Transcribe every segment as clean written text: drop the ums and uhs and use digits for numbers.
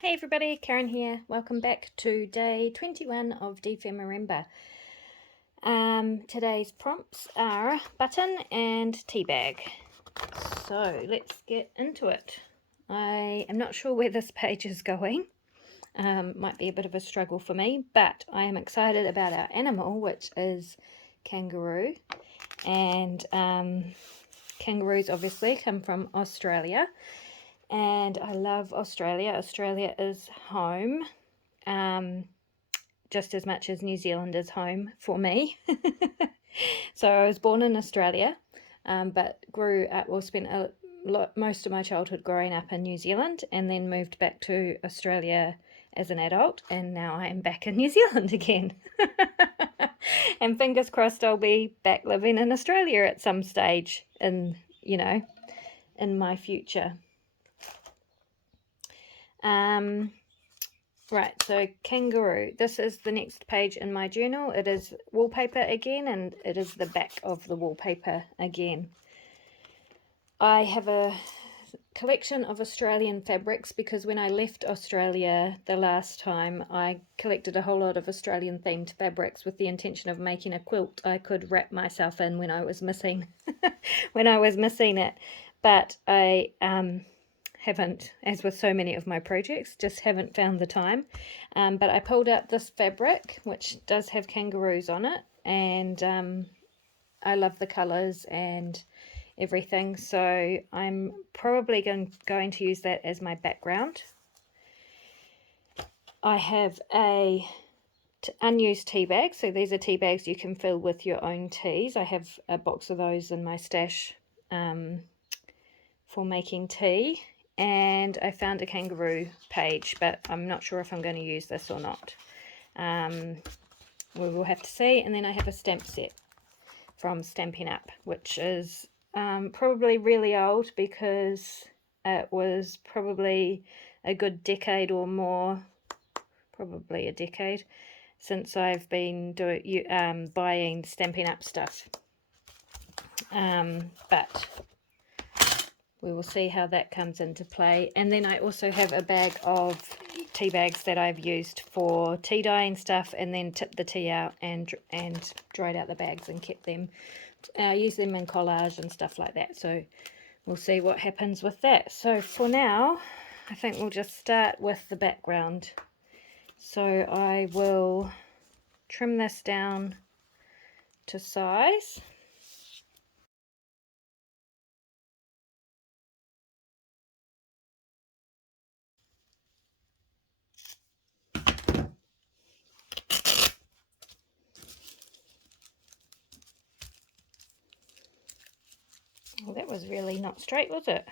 Hey everybody, Karen here. Welcome back to day 21 of dephemerember. Today's prompts are button and tea bag. So let's get into it. I am not sure where this page is going. Might be a bit of a struggle for me, but I am excited about our animal, which is kangaroo. And kangaroos obviously come from Australia. And I love Australia. Australia is home, just as much as New Zealand is home for me. So I was born in Australia, but grew up, spent most of my childhood growing up in New Zealand, and then moved back to Australia as an adult, and now I am back in New Zealand again. And fingers crossed I'll be back living in Australia at some stage in my future. Right, so kangaroo. This is the next page in my journal. It is wallpaper again, and it is the back of the wallpaper again. I have a collection of Australian fabrics because when I left Australia the last time, I collected a whole lot of Australian themed fabrics with the intention of making a quilt I could wrap myself in when I was missing it. But I haven't, as with so many of my projects, just haven't found the time. But I pulled out this fabric, which does have kangaroos on it, and I love the colours and everything, so I'm probably going to use that as my background. I have a unused tea bag, so these are tea bags you can fill with your own teas. I have a box of those in my stash for making tea. And I found a kangaroo page, but I'm not sure if I'm going to use this or not. We will have to see. And then I have a stamp set from Stampin' Up, which is probably really old because it was probably a good decade or more, probably a decade, since I've been buying Stampin' Up stuff. But we will see how that comes into play. And then I also have a bag of tea bags that I've used for tea dyeing stuff, and then tipped the tea out and dried out the bags and kept them. Use them in collage and stuff like that. So we'll see what happens with that. So for now, I think we'll just start with the background. So I will trim this down to size. Well, that was really not straight, was it?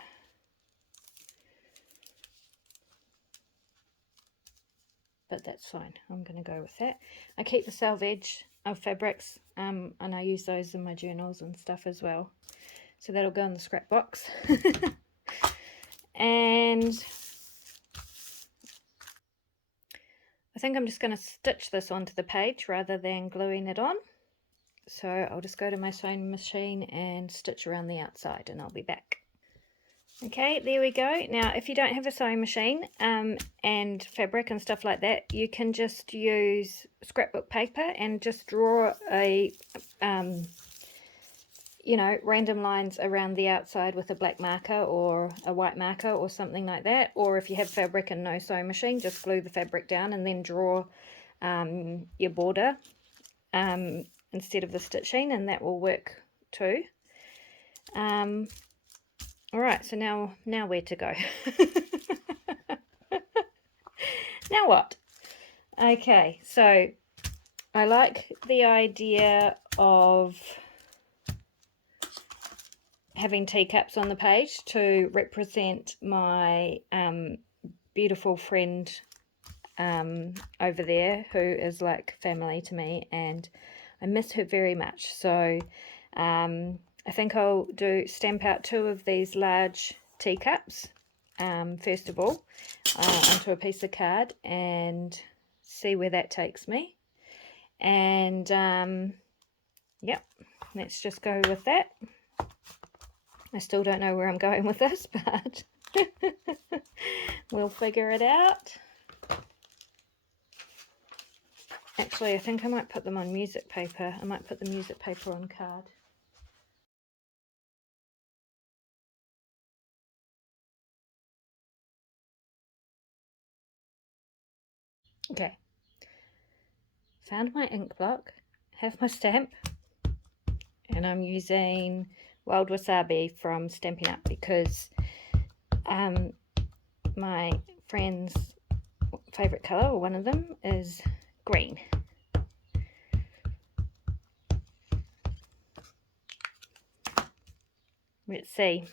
But that's fine. I'm going to go with that. I keep the selvage of fabrics, and I use those in my journals and stuff as well. So that'll go in the scrap box. And I think I'm just going to stitch this onto the page rather than gluing it on. So I'll just go to my sewing machine and stitch around the outside, and I'll be back. Okay, there we go. Now, if you don't have a sewing machine and fabric and stuff like that, you can just use scrapbook paper and just draw a, random lines around the outside with a black marker or a white marker or something like that. Or if you have fabric and no sewing machine, just glue the fabric down and then draw your border instead of the stitching, and that will work too. All right, so now where to go? Now what? Okay, so I like the idea of having teacups on the page to represent my beautiful friend over there, who is like family to me, and I miss her very much. So I think I'll stamp out 2 of these large teacups first of all onto a piece of card and see where that takes me. And yep, let's just go with that. I still don't know where I'm going with this, but We'll figure it out. Actually, I think I might put them on music paper. I might put the music paper on card. Okay. Found my ink block, have my stamp, and I'm using Wild Wasabi from Stampin' Up because my friend's favourite colour, or one of them, is green. Let's see.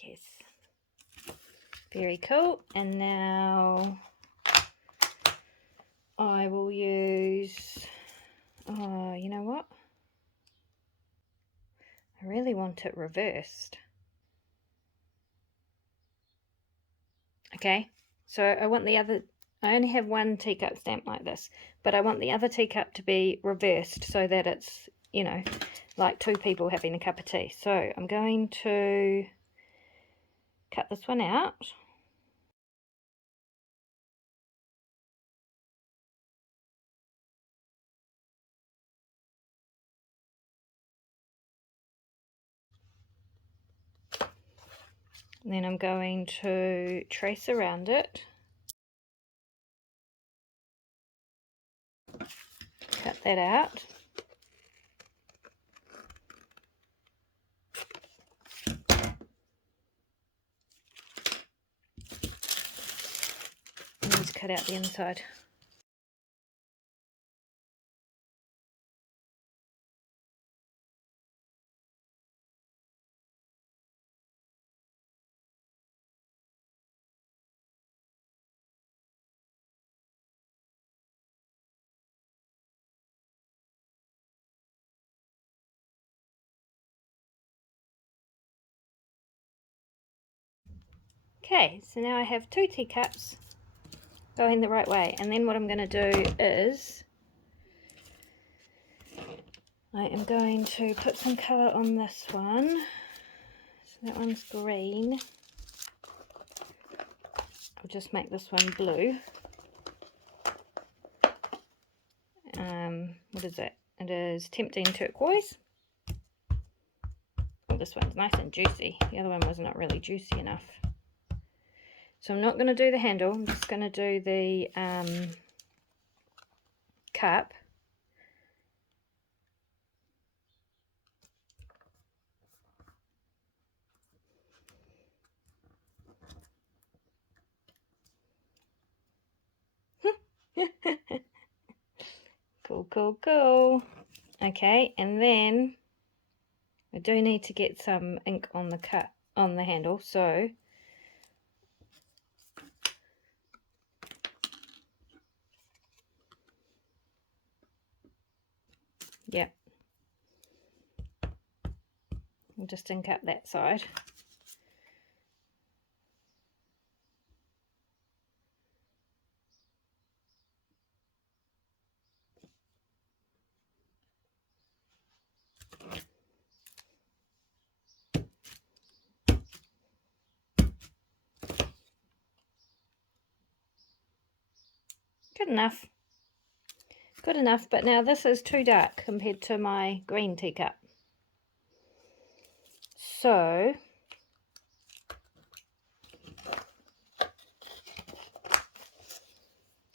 Yes. Very cool. And now I will use, oh, you know what? I really want it reversed. Okay, so I want the other, I only have one teacup stamp like this, but I want the other teacup to be reversed so that it's, you know, like two people having a cup of tea. So I'm going to cut this one out. And then I'm going to trace around it. Cut that out. And just cut out the inside. Okay, so now I have two teacups going the right way, and then what I'm going to do is I am going to put some colour on this one. So that one's green. I'll just make this one blue. What is it? It is Tempting Turquoise. Oh, this one's nice and juicy. The other one was not really juicy enough. So I'm not going to do the handle. I'm just going to do the cup. Cool, cool, cool. Okay, and then I do need to get some ink on the cup, on the handle, so yeah, I'll just ink up that side. Good enough. Good enough, but now this is too dark compared to my green teacup. So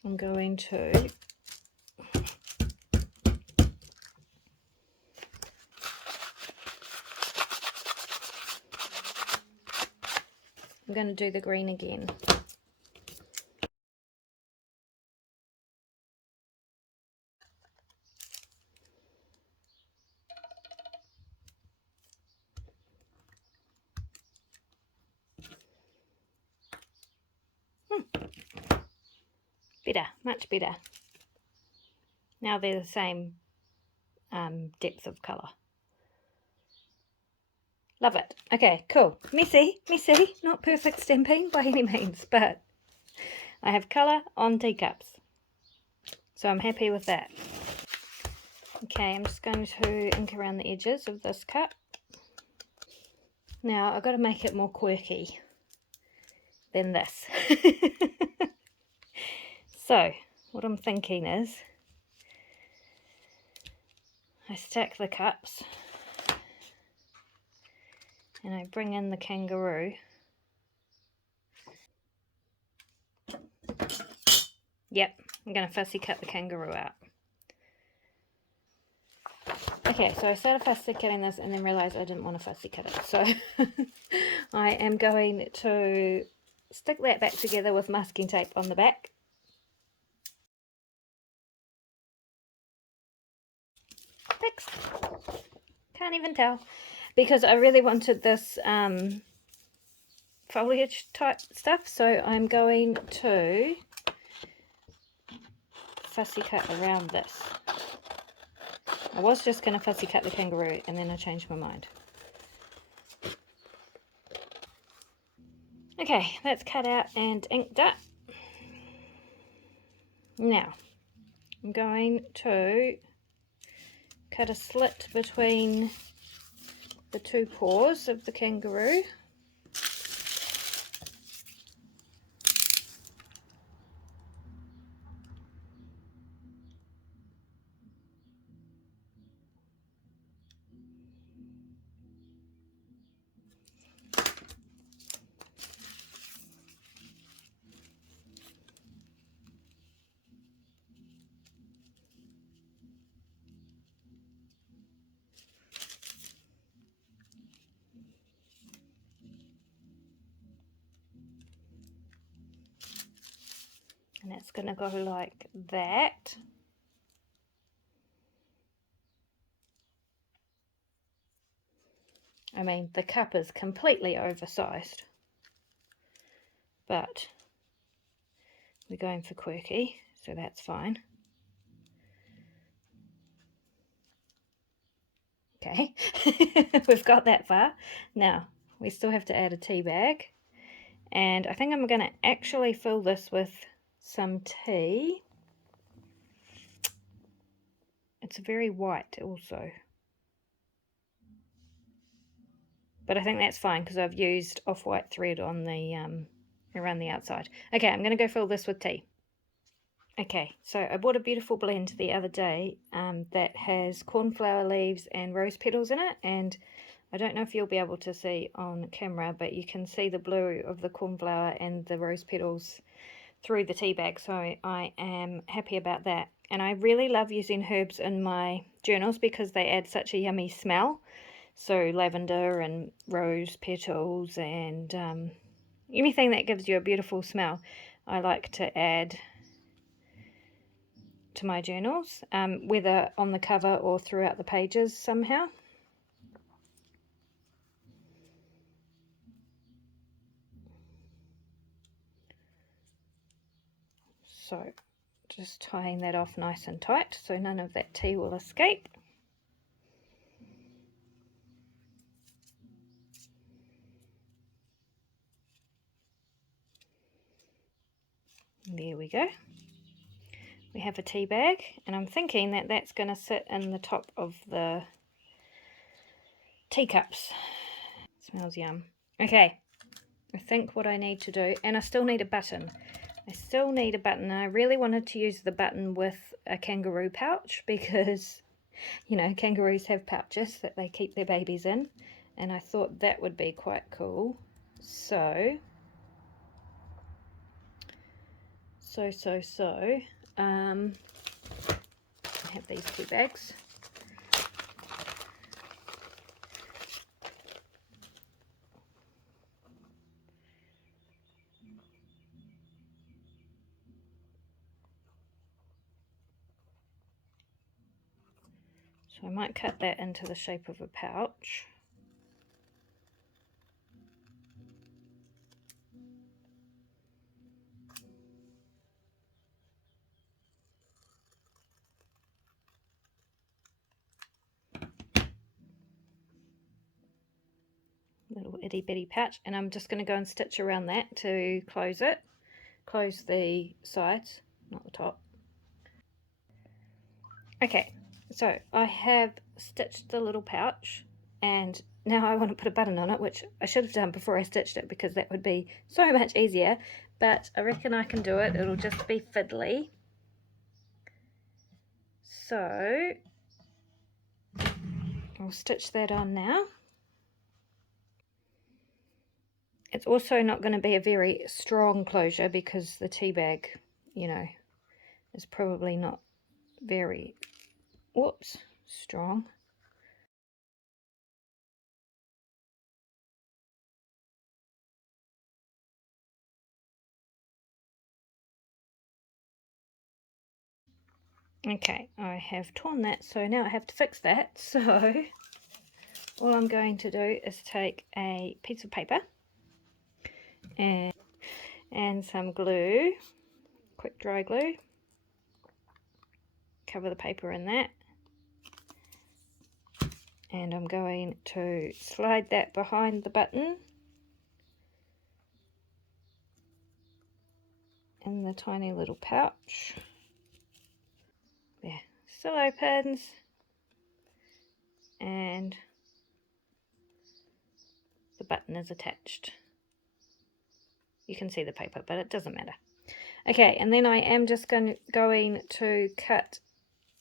I'm going to do the green again. Better, much better. Now they're the same depth of colour. Love it. Okay, cool. Messy, messy, not perfect stamping by any means, but I have colour on teacups. So I'm happy with that. Okay, I'm just going to ink around the edges of this cup. Now I've got to make it more quirky than this. So what I'm thinking is I stack the cups and I bring in the kangaroo. Yep, I'm going to fussy cut the kangaroo out. Okay, so I started fussy cutting this and then realised I didn't want to fussy cut it. So I am going to stick that back together with masking tape on the back. Fixed. Can't even tell. Because I really wanted this foliage type stuff, so I'm going to fussy cut around this. I was just going to fussy cut the kangaroo and then I changed my mind. Okay, that's cut out and inked up. Now, I'm going to cut a slit between the two paws of the kangaroo. And it's going to go like that. I mean, the cup is completely oversized, but we're going for quirky, so that's fine. Okay, we've got that far. Now, we still have to add a tea bag, and I think I'm going to actually fill this with some tea. It's very white also, but I think that's fine because I've used off-white thread on the around the outside. Okay, I'm going to go fill this with tea. Okay, so I bought a beautiful blend the other day that has cornflower leaves and rose petals in it, and I don't know if you'll be able to see on camera, but you can see the blue of the cornflower and the rose petals through the tea bag, so I am happy about that. And I really love using herbs in my journals because they add such a yummy smell. So lavender and rose petals and anything that gives you a beautiful smell, I like to add to my journals, whether on the cover or throughout the pages somehow. So just tying that off nice and tight so none of that tea will escape. There we go. We have a tea bag, and I'm thinking that that's going to sit in the top of the teacups. Smells yum. Okay, I think what I need to do, and I still need a button. And I really wanted to use the button with a kangaroo pouch because, you know, kangaroos have pouches that they keep their babies in, and I thought that would be quite cool. So I have these two bags. So I might cut that into the shape of a pouch. Little itty bitty pouch, and I'm just going to go and stitch around that to close it. Close the sides, not the top. Okay, so I have stitched the little pouch And now I want to put a button on it, which I should have done before I stitched it because that would be so much easier, but I reckon I can do it. It'll just be fiddly. So I'll stitch that on now. It's also not going to be a very strong closure because the tea bag, you know, is probably not very, whoops, strong. Okay, I have torn that, so now I have to fix that. So all I'm going to do is take a piece of paper and some glue, quick dry glue, cover the paper in that, and I'm going to slide that behind the button in the tiny little pouch. There, still opens, and the button is attached. You can see the paper, but it doesn't matter. Okay, and then I am just going to cut,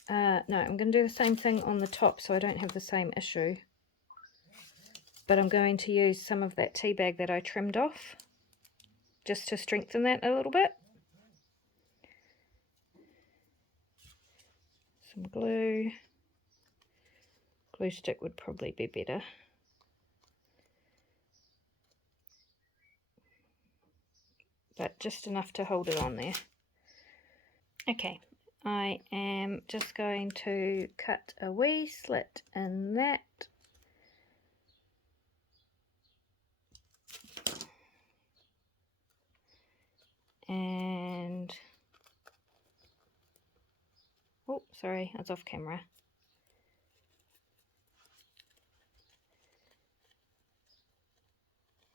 no, I'm going to do the same thing on the top so I don't have the same issue. But I'm going to use some of that tea bag that I trimmed off, just to strengthen that a little bit. Some glue. Glue stick would probably be better. But just enough to hold it on there. Okay, I am just going to cut a wee slit in that. And, oh, sorry, I was off camera.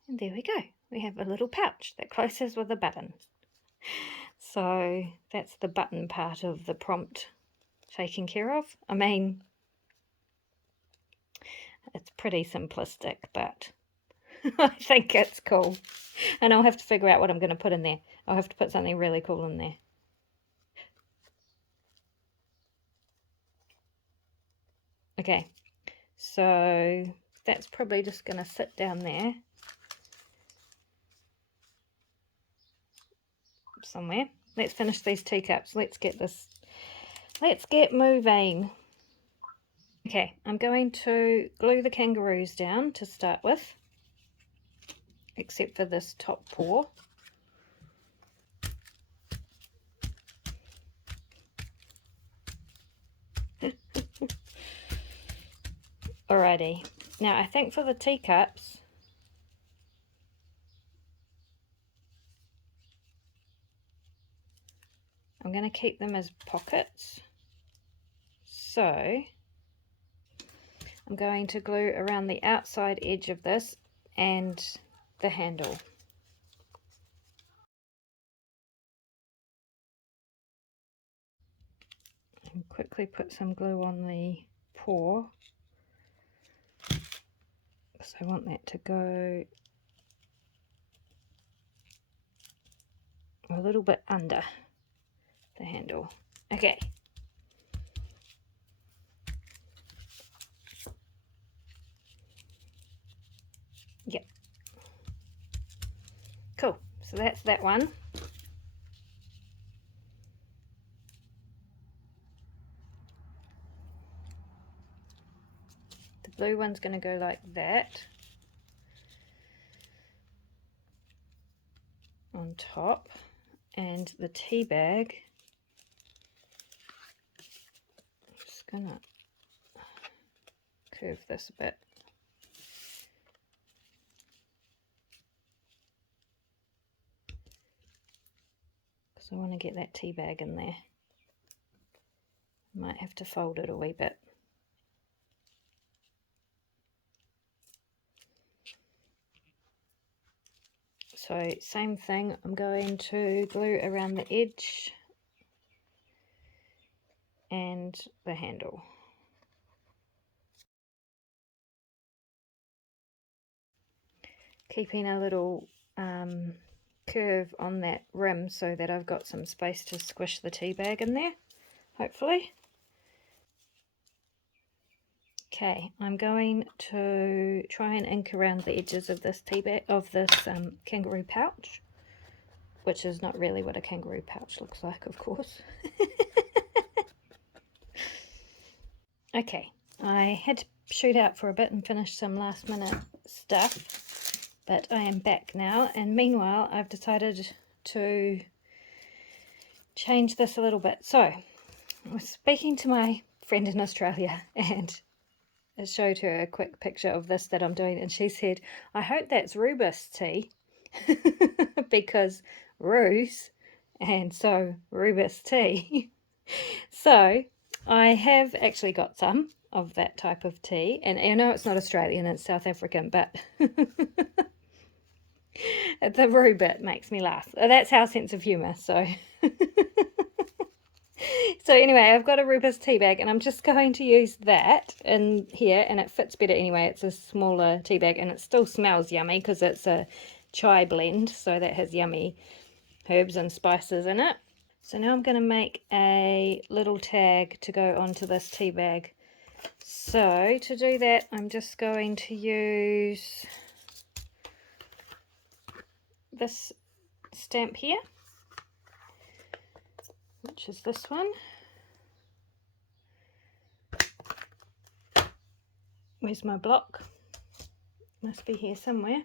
And there we go. We have a little pouch that closes with a button. So that's the button part of the prompt taken care of. I mean, it's pretty simplistic, but I think it's cool. And I'll have to figure out what I'm going to put in there. I'll have to put something really cool in there. Okay, so that's probably just going to sit down there somewhere. Let's finish these teacups. Let's get moving. Okay, I'm going to glue the kangaroos down to start with, except for this top paw. Alrighty, now I think for the teacups, I'm going to keep them as pockets. So I'm going to glue around the outside edge of this and the handle. And quickly put some glue on the paw, because I want that to go a little bit under the handle. Okay. Yep. Cool. So that's that one. The blue one's going to go like that on top, and the tea bag, I'm just going to curve this a bit. Because I want to get that tea bag in there. Might have to fold it a wee bit. So same thing, I'm going to glue around the edge and the handle. keeping a little curve on that rim so that I've got some space to squish the tea bag in there, hopefully. Okay, I'm going to try and ink around the edges of this tea bag, of this kangaroo pouch, which is not really what a kangaroo pouch looks like, of course. Okay, I had to shoot out for a bit and finish some last minute stuff, but I am back now, and meanwhile I've decided to change this a little bit. So I was speaking to my friend in Australia and I showed her a quick picture of this that I'm doing, and she said, I hope that's rooibos tea because ruse, and so rooibos tea. So I have actually got some of that type of tea, and I know it's not Australian, it's South African, but the rue bit makes me laugh. That's our sense of humour. So so anyway, I've got a rooibos tea bag, and I'm just going to use that in here, and it fits better anyway. It's a smaller tea bag, and it still smells yummy because it's a chai blend, so that has yummy herbs and spices in it. So now I'm going to make a little tag to go onto this tea bag. So to do that, I'm just going to use this stamp here, which is this one. Where's my block? Must be here somewhere.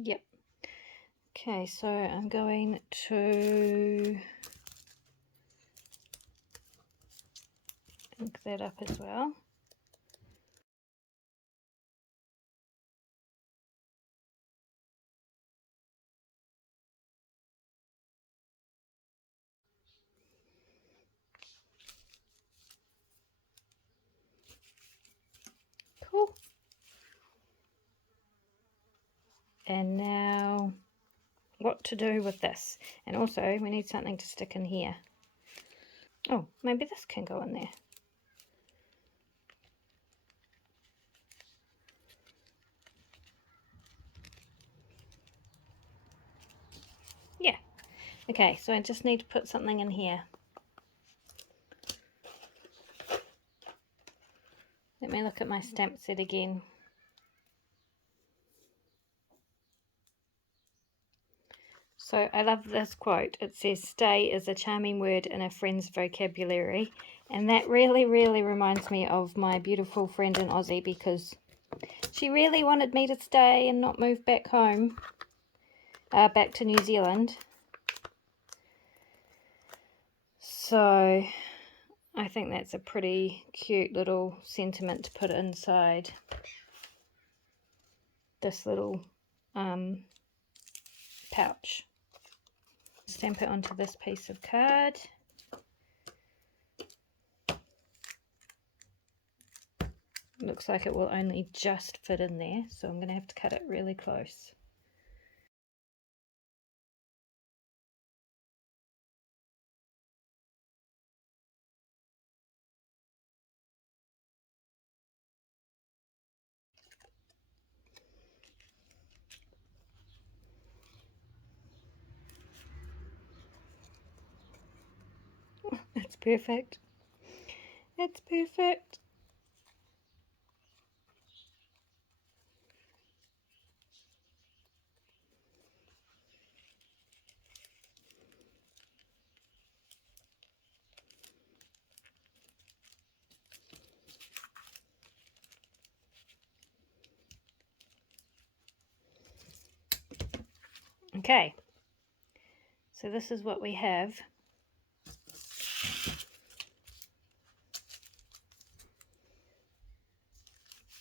Yep. Okay, so I'm going to ink that up as well. Cool. And now what to do with this? And also we need something to stick in here. Oh, maybe this can go in there. Yeah. Okay, so I just need to put something in here. Let me look at my stamp set again. So I love this quote. It says, stay is a charming word in a friend's vocabulary. And that really, really reminds me of my beautiful friend in Aussie, because she really wanted me to stay and not move back home, back to New Zealand. So I think that's a pretty cute little sentiment to put inside this little pouch. Stamp it onto this piece of card. Looks like it will only just fit in there, so I'm going to have to cut it really close. It's perfect. It's perfect. Okay, so this is what we have.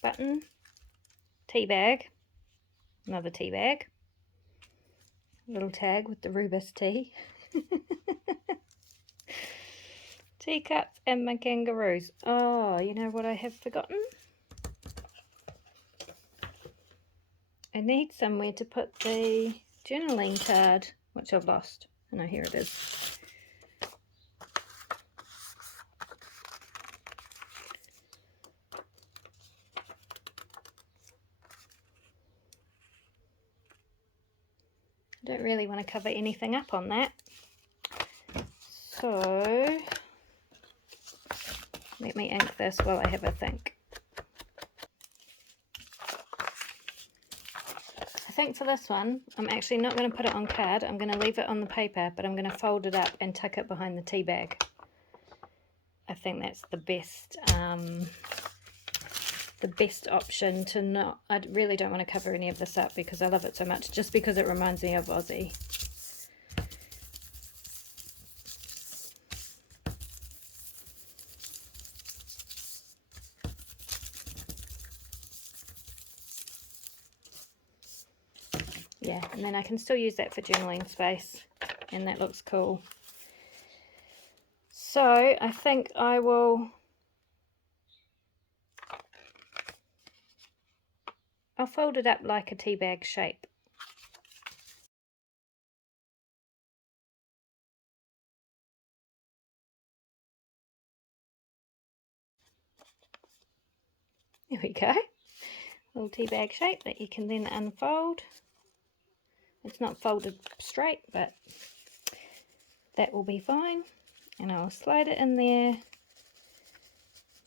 Button, tea bag, another tea bag, little tag with the rooibos tea. Teacups and my kangaroos. Oh, you know what I have forgotten? I need somewhere to put the journaling card, which I've lost. Oh no, here it is. I don't really want to cover anything up on that. So let me ink this while I have a think. I think for this one, I'm actually not going to put it on card. I'm going to leave it on the paper, but I'm going to fold it up and tuck it behind the tea bag. I think that's the best option to not. I really don't want to cover any of this up because I love it so much, just because it reminds me of Aussie. Yeah, and then I can still use that for journaling space, and that looks cool. So I think I'll fold it up like a tea bag shape. There we go. Little tea bag shape that you can then unfold. It's not folded straight, but that will be fine. And I'll slide it in there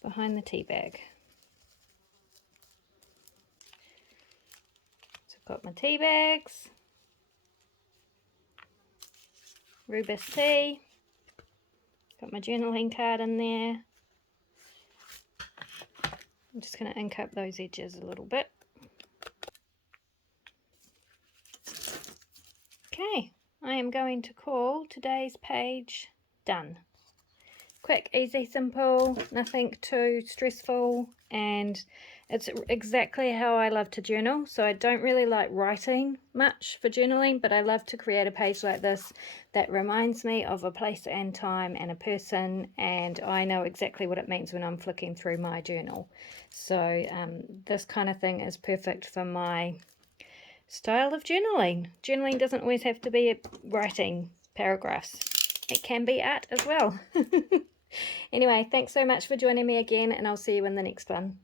behind the tea bag. So I've got my tea bags, Rubus tea, got my journaling card in there. I'm just going to ink up those edges a little bit. Okay, I am going to call today's page done. Quick, easy, simple, nothing too stressful, and it's exactly how I love to journal. So I don't really like writing much for journaling, but I love to create a page like this that reminds me of a place and time and a person, and I know exactly what it means when I'm flicking through my journal. So this kind of thing is perfect for my style of journaling. Journaling doesn't always have to be writing paragraphs. It can be art as well. Anyway, thanks so much for joining me again, and I'll see you in the next one.